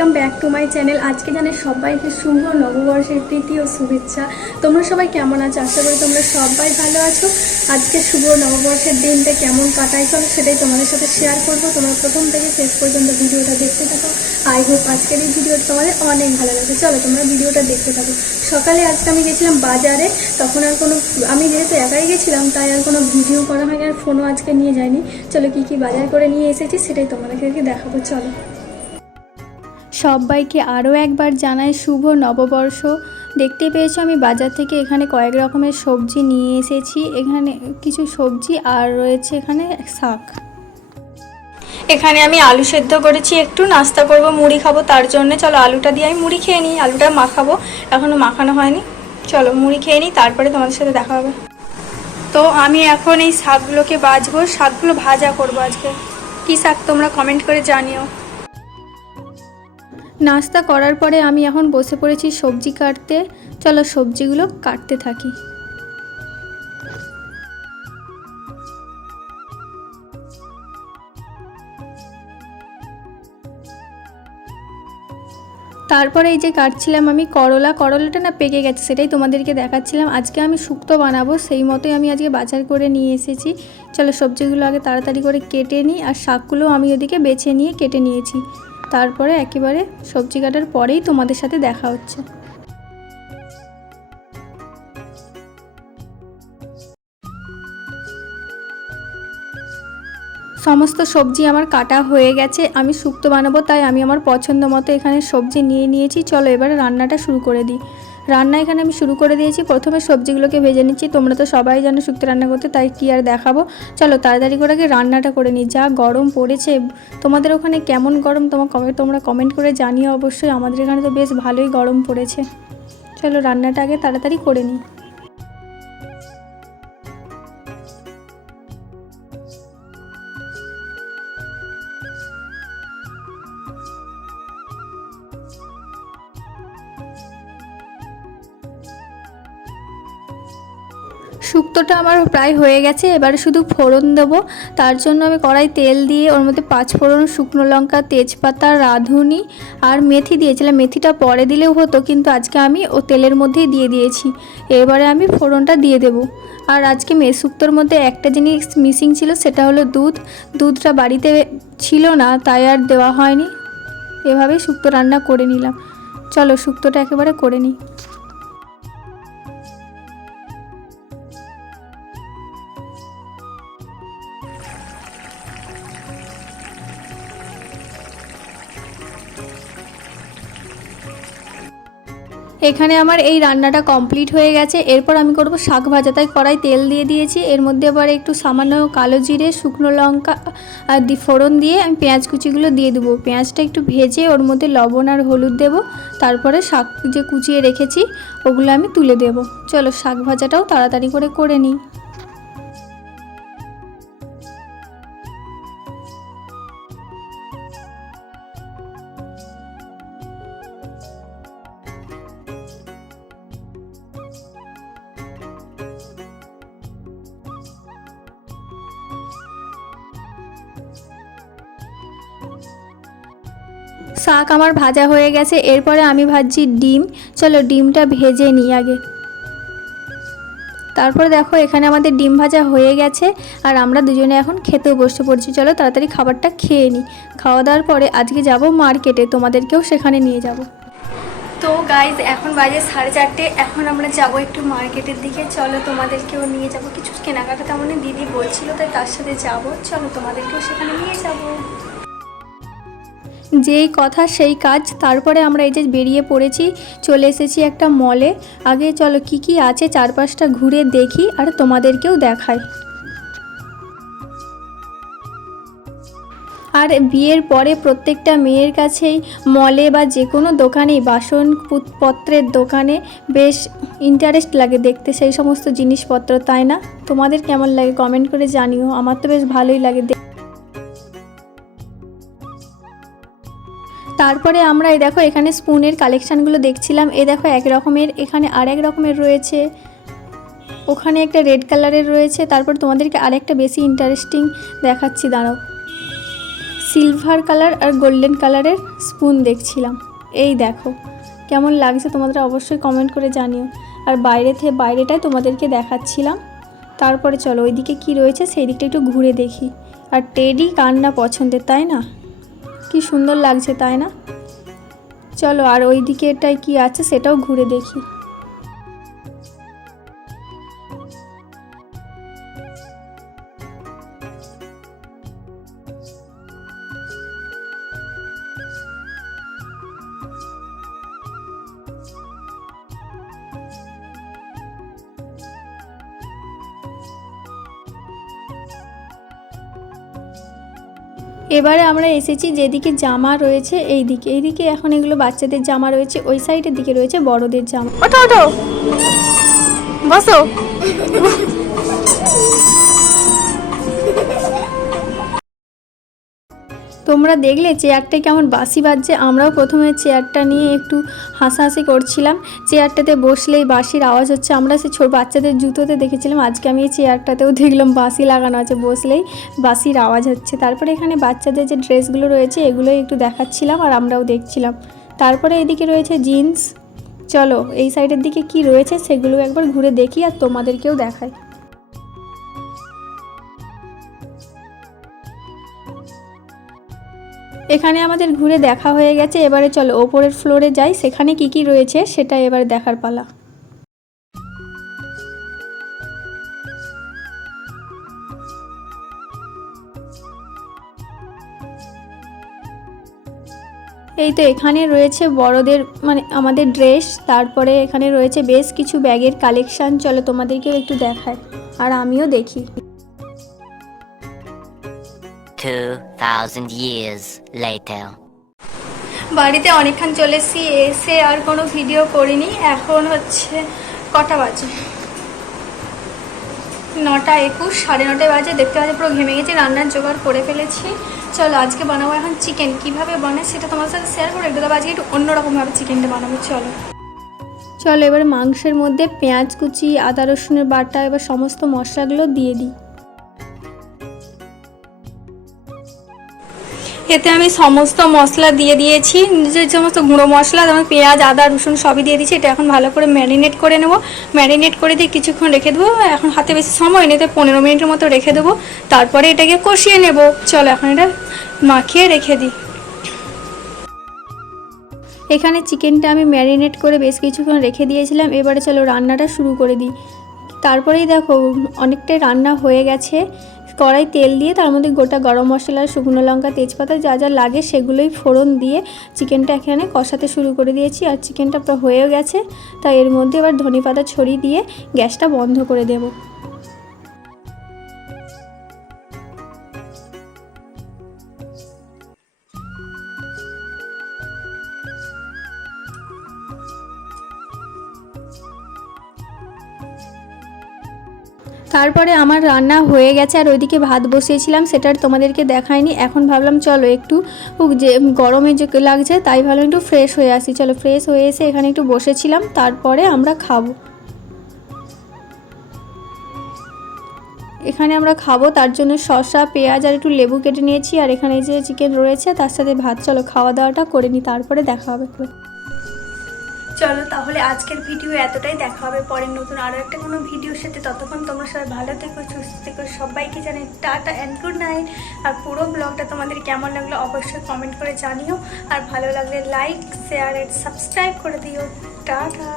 Two my channel আজকে জানে সবাইকে শুভ নববর্ষের প্রীতি ও শুভেচ্ছা। তোমরা সবাই কেমন আছো? আশা করি তোমরা সবাই ভালো আছো। আজকে শুভ নববর্ষের দিনটা কেমন কাটাই চলো সেটাই তোমাদের সাথে শেয়ার করব। তোমরা প্রথম থেকে শেষ পর্যন্ত ভিডিওটা দেখতে থাকো। আই হোপ আজকের এই ভিডিওটা তোমাদের অনেক ভালো লাগবে। চলো তোমরা ভিডিওটা দেখতে থাকো। সকালে আজকে আমি গেছিলাম বাজারে। তখন আর কোনো আমি যেহেতু একাই গেছিলাম, তাই আর কোনো ভিডিও করা হয়নি আর ফোনও আজকে নিয়ে যায়নি। চলো কি কি বাজার করে নিয়ে এসেছি সেটাই তোমাদেরকে দেখাবো। চলো। সবাইকে আরও একবার জানাই শুভ নববর্ষ। দেখতে পেয়েছ আমি বাজার থেকে এখানে কয়েক রকমের সবজি নিয়ে এসেছি। এখানে কিছু সবজি আর রয়েছে এখানে শাক। এখানে আমি আলু সেদ্ধ করেছি, একটু নাস্তা করব, মুড়ি খাব, তার জন্য চলো আলুটা দিয়ে আমি মুড়ি খেয়ে নিই, আলুটা মাখাবো এখনও মাখানো হয়নি। চলো মুড়ি খেয়ে নিই, তারপরে তোমাদের সাথে দেখা হবে। তো আমি এখন এই শাকগুলোকে বাজবো, শাকগুলো ভাজা করব আজকে। কী শাক তোমরা কমেন্ট করে জানিও। নাস্তা করার পরে আমি এখন বসে পড়েছি সবজি কাটতে। চলো সবজিগুলো কাটতে থাকি। তারপরে এই যে কাটছিলাম আমি করলা। করলাটা না পেকে গেছে, সেটাই তোমাদেরকে দেখাচ্ছিলাম। আজকে আমি শুক্তো বানাবো, সেই মতোই আমি আজকে বাজার করে নিয়ে এসেছি। চলো সবজিগুলো আগে তাড়াতাড়ি করে কেটে নিই, আর শাকগুলো আমি ওদিকে বেছে নিয়ে কেটে নিয়েছি। তারপরে একেবারে সবজি কাটার পরেই তোমাদের সাথে দেখা হচ্ছে। সমস্ত সবজি আমার কাটা হয়ে গেছে, আমি শুক্তো বানাবো, তাই আমি আমার পছন্দ মতো এখানে সবজি নিয়ে নিয়েছি। চলো এবারে রান্নাটা শুরু করে দিই। রান্না এখানে আমি শুরু করে দিয়েছি। প্রথমে সবজিগুলোকে ভেজে নিচ্ছি। তোমরা তো সবাই জানো শুক্তি রান্না করতে, তাই কি আর দেখাবো? চলো তাড়াতাড়ি করে আগে রান্নাটা করে নিই। যা গরম পড়েছে, তোমাদের ওখানে কেমন গরম? তোমার কমে তোমরা কমেন্ট করে জানিও অবশ্যই। আমাদের এখানে তো বেশ ভালোই গরম পড়েছে। চলো রান্নাটা আগে তাড়াতাড়ি করে নিই। শুক্তোটা আমার প্রায় হয়ে গেছে, এবারে শুধু ফোড়ন দেবো। তার জন্য আমি কড়াই তেল দিয়ে ওর মধ্যে পাঁচ ফোড়ন, শুকনো লঙ্কা, তেজপাতা, রাঁধুনি আর মেথি দিয়েছিলাম। মেথিটা পরে দিলেও হতো, কিন্তু আজকে আমি ও তেলের মধ্যেই দিয়ে দিয়েছি। এবারে আমি ফোড়নটা দিয়ে দেব। আর আজকে মে শুক্তোর মধ্যে একটা জিনিস মিসিং ছিল, সেটা হলো দুধ। দুধটা বাড়িতে ছিল না, তাই আর দেওয়া হয়নি। এভাবেই শুক্তো রান্না করে নিলাম। চলো শুক্তোটা একেবারে করে নিই। এখানে আমার এই রান্নাটা কমপ্লিট হয়ে গেছে। এরপর আমি করব শাক ভাজা। তাই কড়াই তেল দিয়ে দিয়েছি। এর মধ্যে আবার একটু সামান্য কালো জিরে, শুকনো লঙ্কা আর ফোড়ন দিয়ে আমি পেঁয়াজ কুচিগুলো দিয়ে দেবো। পেঁয়াজটা একটু ভেজে ওর মধ্যে লবণ আর হলুদ দেব। তারপরে শাক যে কুচিয়ে রেখেছি, ওগুলো আমি তুলে দেব। চলো শাক ভাজাটাও তাড়াতাড়ি করে করে নিই। শাক আমার ভাজা হয়ে গেছে, এরপরে আমি ভাজছি ডিম। চলো, ডিমটা ভেজে নিই আগে। তারপরে দেখো, এখানে আমাদের ডিম ভাজা হয়ে গেছে, আর আমরা দুজনে এখন খেতেও বসে পড়ছি। চলো, তাড়াতাড়ি খাবারটা খেয়ে নিই। খাওয়া দাওয়ার পরে আজকে যাব মার্কেটে, তোমাদেরকেও সেখানে নিয়ে যাব। তো গাইজ এখন বাজে সাড়ে চারটে, এখন আমরা যাব একটু মার্কেটের দিকে। চলো, তোমাদেরকেও নিয়ে যাব। কিছু কেনাকাটা তেমন দিদি বলছিল, তাই তার সাথে যাব। চলো, তোমাদেরকেও সেখানে নিয়ে যাব। যেই কথা সেই কাজ। তারপরে আমরা এই যে বেরিয়ে পড়েছি, চলে এসেছি একটা মলে আগে চলো কি কি আছে চারপাশটা ঘুরে দেখি আর তোমাদেরকেও দেখাই। আর বিয়ের পরে প্রত্যেকটা মেয়ের কাছেই মলে বা যে কোনো দোকানেই বাসন পত্রের দোকানে বেশ ইন্টারেস্ট লাগে দেখতে সেই সমস্ত জিনিসপত্র, তাই না? তোমাদের কেমন লাগে কমেন্ট করে জানিও। আমার তো বেশ ভালোই লাগে তারপরে আমরা, এই দেখো এখানে স্পুনের কালেকশানগুলো দেখছিলাম। এ দেখো এক রকমের, এখানে আর এক রকমের রয়েছে। ওখানে একটা রেড কালারের রয়েছে। তারপর তোমাদেরকে আরেকটা বেশি ইন্টারেস্টিং দেখাচ্ছি, দাঁড়াও। সিলভার কালার আর গোল্ডেন কালারের স্পুন দেখছিলাম। এই দেখো, কেমন লাগছে তোমাদের অবশ্যই কমেন্ট করে জানিও। আর বাইরে থেকে বাইরেটাই তোমাদেরকে দেখাচ্ছিলাম। তারপরে চলো, ওইদিকে কি রয়েছে সেই দিকটা একটু ঘুরে দেখি। আর টেডি কার না পছন্দের, তাই না? কি সুন্দর লাগছে, তাই না? চলো, আর ওই দিকে এটাই কি আছে সেটাও ঘুরে দেখি। এবারে আমরা এসেছি যেদিকে জামা রয়েছে এই দিকে এইদিকে এখন এগুলো বাচ্চাদের জামা রয়েছে, ওই সাইডের দিকে রয়েছে বড়দের জামা। ওঠো ওঠো। বসো। তোমরা দেখলে চেয়ারটা কেমন বাসি বাজছে। আমরাও প্রথমে চেয়ারটা নিয়ে একটু হাসাহাসি করছিলাম। চেয়ারটাতে বসলেই বাঁশির আওয়াজ হচ্ছে। আমরা সে ছোট বাচ্চাদের জুতোতে দেখেছিলাম। আজকে আমি এই চেয়ারটাতেও দেখলাম বাঁশি লাগানো আছে বসলেই বাঁশির আওয়াজ হচ্ছে। তারপরে এখানে বাচ্চাদের যে ড্রেসগুলো রয়েছে, এগুলোই একটু দেখাচ্ছিলাম আর আমরাও দেখছিলাম। তারপরে এদিকে রয়েছে জিন্স চলো, এই সাইডের দিকে কি রয়েছে সেগুলো একবার ঘুরে দেখি আর তোমাদেরকেও দেখাই। এখানে আমাদের ঘুরে দেখা হয়ে গেছে। এবারে চলো ওপরের ফ্লোরে যাই। সেখানে কি কি রয়েছে সেটা এবার দেখার পালা। এই তো এখানে রয়েছে বড়দের মানে আমাদের ড্রেস তারপরে এখানে রয়েছে বেশ কিছু ব্যাগের কালেকশান চলো তোমাদেরকেও একটু দেখায় আর আমিও দেখি। 2,000 years later. বাড়িতে অনেকক্ষণ চলে এসে আর কোনো ভিডিও করিনি। এখন হচ্ছে কটা বাজে? নটা একুশ সাড়ে নটায় বাজে দেখতে পাচ্ছি পুরো ঘেমে গেছি রান্নার জোগাড় করে ফেলেছি। চলো আজকে বানাবো এখন চিকেন কীভাবে বানায় সেটা তোমার সাথে শেয়ার করে একটু আজকে একটু অন্যরকমভাবে চিকেনটা বানাবো চলো। চলো এবার মাংসের মধ্যে পেঁয়াজ কুচি আদা রসুনের বাটা এবার সমস্ত মশলাগুলো দিয়ে দিই। এতে আমি সমস্ত মশলা দিয়ে দিয়েছি যে সমস্ত গুঁড়ো মশলা, যেমন পেঁয়াজ, আদা, রসুন, সবই দিয়ে দিয়েছি। এটা এখন ভালো করে ম্যারিনেট করে নেব। ম্যারিনেট করে দিয়ে কিছুক্ষণ রেখে দেবো। এখন হাতে বেশি সময় নেই, তো পনেরো মিনিটের মতো রেখে দেবো। তারপরে এটাকে কষিয়ে নেব। চলো এখন এটা মাখিয়ে রেখে দিই। এখানে চিকেনটা আমি ম্যারিনেট করে বেশ কিছুক্ষণ রেখে দিয়েছিলাম। এবারে চলো রান্নাটা শুরু করে দিই। তারপরেই দেখো, অনেকটাই রান্না হয়ে গেছে। কড়াই তেল দিয়ে তার মধ্যে গোটা গরম মশলা, শুকনো লঙ্কা, তেজপাতা যা যা লাগে সেগুলোই ফোড়ন দিয়ে চিকেনটা এখানে কষাতে শুরু করে দিয়েছি আর চিকেনটা হয়েও গেছে। তাই এর মধ্যে এবার ধনে পাতা ছড়িয়ে দিয়ে গ্যাসটা বন্ধ করে দেবো। তারপরে আমার রান্না হয়ে গেছে আর ওইদিকে ভাত বসিয়েছিলাম, সেটা আর তোমাদেরকে দেখায়নি এখন ভাবলাম চলো একটু যে গরমে যে লাগছে তাই ভাবলাম একটু ফ্রেশ হয়ে আসি। চলো ফ্রেশ হয়ে এসে এখানে একটু বসেছিলাম, তারপরে আমরা খাব। এখানে আমরা খাব, তার জন্য শসা, পেঁয়াজ আর একটু লেবু কেটে নিয়েছি, আর এখানে যে চিকেন রয়েছে, তার সাথে ভাত। চলো খাওয়া দাওয়াটা করে নিই তারপরে দেখা হবে। চলো তাহলে আজকের ভিডিও এতটাই। দেখা হবে পরের নতুন আরও একটা কোনো ভিডিওর সাথে। ততক্ষণ তোমরা সবাই ভালো থেকো, সুস্থ থেকো। সবাইকে জানাই টাটা অ্যান্ড গুড নাইট আর পুরো ব্লগটা তোমাদের কেমন লাগল অবশ্যই কমেন্ট করে জানিও। আর ভালো লাগলে লাইক শেয়ার অ্যান্ড সাবস্ক্রাইব করে দিও। টাটা।